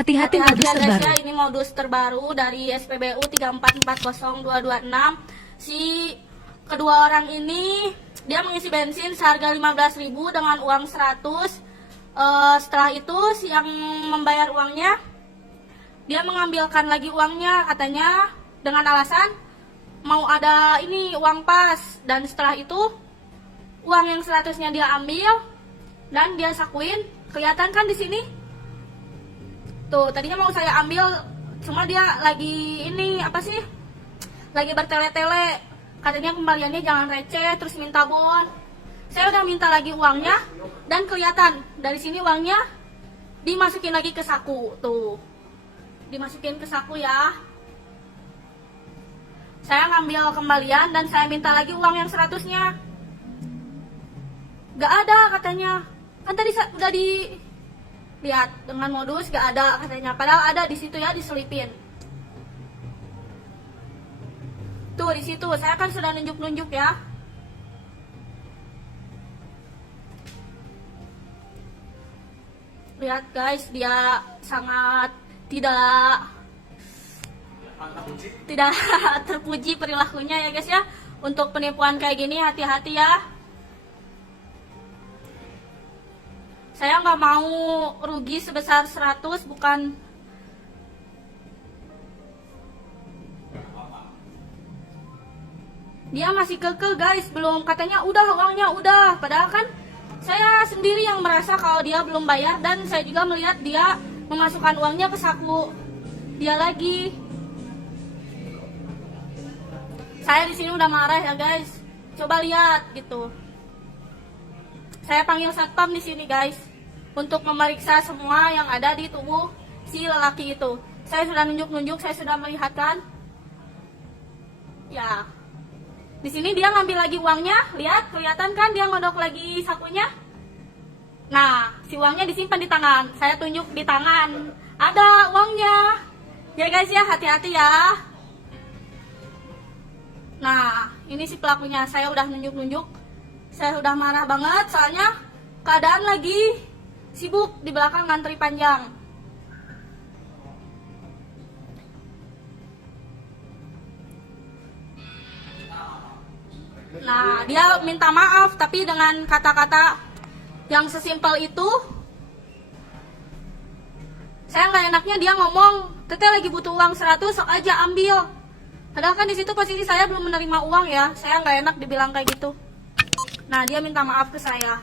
Hati-hati modus ya guys terbaru. ya, ini modus terbaru dari SPBU 3440226. Si kedua orang ini dia mengisi bensin seharga 15.000 dengan uang 100. Setelah itu si yang membayar uangnya dia mengambilkan lagi uangnya, katanya dengan alasan mau ada ini uang pas. Dan setelah itu uang yang 100-nya dia ambil dan dia sakuin. Kelihatan kan di sini? Tuh, tadinya mau saya ambil, cuma dia lagi ini apa sih? Lagi bertele-tele. Katanya kembaliannya jangan receh, terus minta bon. Saya udah minta lagi uangnya dan kelihatan dari sini uangnya dimasukin lagi ke saku. Tuh. Dimasukin ke saku ya. Saya ngambil kembalian dan saya minta lagi uang yang 100-nya. Gak ada katanya. Kan tadi udah lihat dengan modus gak ada katanya, padahal ada di situ ya, diselipin. Tuh di situ saya kan sudah nunjuk ya. Lihat guys, dia sangat tidak terpuji perilakunya ya guys ya. Untuk penipuan kayak gini hati-hati ya. Saya nggak mau rugi sebesar 100, bukan. Dia masih kekeh guys, belum, katanya udah uangnya udah. Padahal kan saya sendiri yang merasa kalau dia belum bayar, dan saya juga melihat dia memasukkan uangnya ke saku dia lagi. Saya di sini udah marah ya guys. Coba lihat gitu. Saya panggil satpam di sini guys, untuk memeriksa semua yang ada di tubuh si lelaki itu. Saya sudah nunjuk, saya sudah melihatkan. Ya. Di sini dia ngambil lagi uangnya, lihat, kelihatan kan dia ngodok lagi sakunya. Nah, si uangnya disimpan di tangan. Saya tunjuk di tangan. Ada uangnya. Ya guys ya, hati-hati ya. Nah, ini si pelakunya. Saya udah nunjuk. Saya udah marah banget soalnya keadaan lagi sibuk di belakang ngantri panjang. Nah, dia minta maaf tapi dengan kata-kata yang sesimpel itu. Saya nggak enaknya dia ngomong, "Teteh lagi butuh uang 100, sok aja ambil." Padahal kan di situ posisi saya belum menerima uang ya. Saya nggak enak dibilang kayak gitu. Nah, dia minta maaf ke saya.